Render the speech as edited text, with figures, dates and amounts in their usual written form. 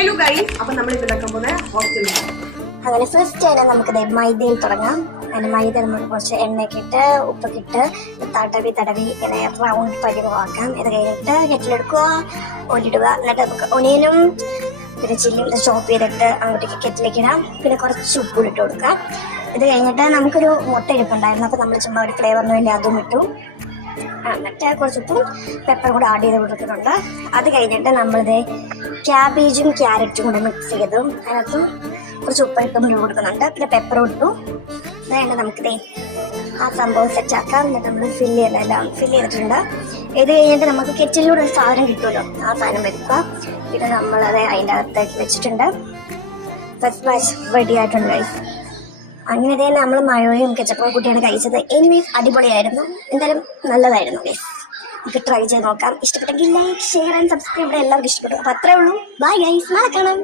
Hello guys, അപ്പൊ നമ്മൾ ഉണ്ടാക്കാൻ പോകുന്ന ഹോസ്റ്റൽ. അങ്ങനെ ഫസ്റ്റ് തന്നെ നമുക്ക് മൈദയിൽ തുടങ്ങാം. അങ്ങനെ മൈദ നമുക്ക് കുറച്ച് എണ്ണയൊക്കെ ഇട്ട് ഉപ്പൊക്കെ ഇട്ട് തടവി ഇങ്ങനെ റൗണ്ട് പരിവാക്കാം. ഇത് കഴിഞ്ഞിട്ട് കെറ്റിലെടുക്കുക, ഒലിടുക. എന്നിട്ട് നമുക്ക് ഒനിയനും പിന്നെ ചില്ലിയും ചോപ്പ് ചെയ്തിട്ട് അങ്ങോട്ടേക്ക് കെറ്റിലേക്ക് ഇടാം. പിന്നെ കുറച്ച് ഉപ്പ് ഇട്ട് കൊടുക്കാം. ഇത് കഴിഞ്ഞിട്ട് നമുക്കൊരു മുട്ട ഇരിപ്പുണ്ടായിരുന്നു, അപ്പോൾ നമ്മൾ ചുമ്മാ ഒരു ഫ്ലേവറിന് വേണ്ടി അതും ഇട്ടു. എന്നിട്ട് കുറച്ച് ഉപ്പും പെപ്പറും കൂടെ ആഡ് ചെയ്ത് കൊടുക്കുന്നുണ്ട്. അത് കഴിഞ്ഞിട്ട് നമ്മളിത് ക്യാബേജും ക്യാരറ്റും കൂടെ മിക്സ് ചെയ്തു അതിനകത്തും കുറച്ച് ഉപ്പിട്ടും കൊടുക്കുന്നുണ്ട്. പിന്നെ പെപ്പറും ഇട്ടു. അതുകൊണ്ട് നമുക്കിതേ ആ സംഭവം സെറ്റാക്കാം. എന്നിട്ട് നമ്മൾ ഫില്ല് ചെയ്തിട്ടുണ്ട്. ഇത് കഴിഞ്ഞിട്ട് നമുക്ക് കെറ്റിലൂടെ ഒരു സാധനം കിട്ടുമല്ലോ, ആ സാധനം വെക്കുക. പിന്നെ നമ്മളത് അതിൻ്റെ അകത്തേക്ക് വെച്ചിട്ടുണ്ട്. ഫസ്റ്റ് ബാച്ച് റെഡി ആയിട്ടുണ്ട് ഗൈസ്. അങ്ങനെ തന്നെ നമ്മൾ മഴയും കെച്ചപ്പും കുട്ടിയാണ് കഴിച്ചത്. എനിവേസ് അടിപൊളിയായിരുന്നു, എന്തായാലും നല്ലതായിരുന്നു ഗൈസ്. നമുക്ക് ട്രൈ ചെയ്ത് നോക്കാം. ഇഷ്ടപ്പെട്ടെങ്കിൽ ലൈക്ക്, ഷെയർ ആൻഡ് സബ്സ്ക്രൈബ്. എല്ലാവർക്കും ഇഷ്ടപ്പെട്ടു. അപ്പോൾ അത്രേ ഉള്ളൂ. ബൈ ഗൈസ്, നാളെ കാണാം.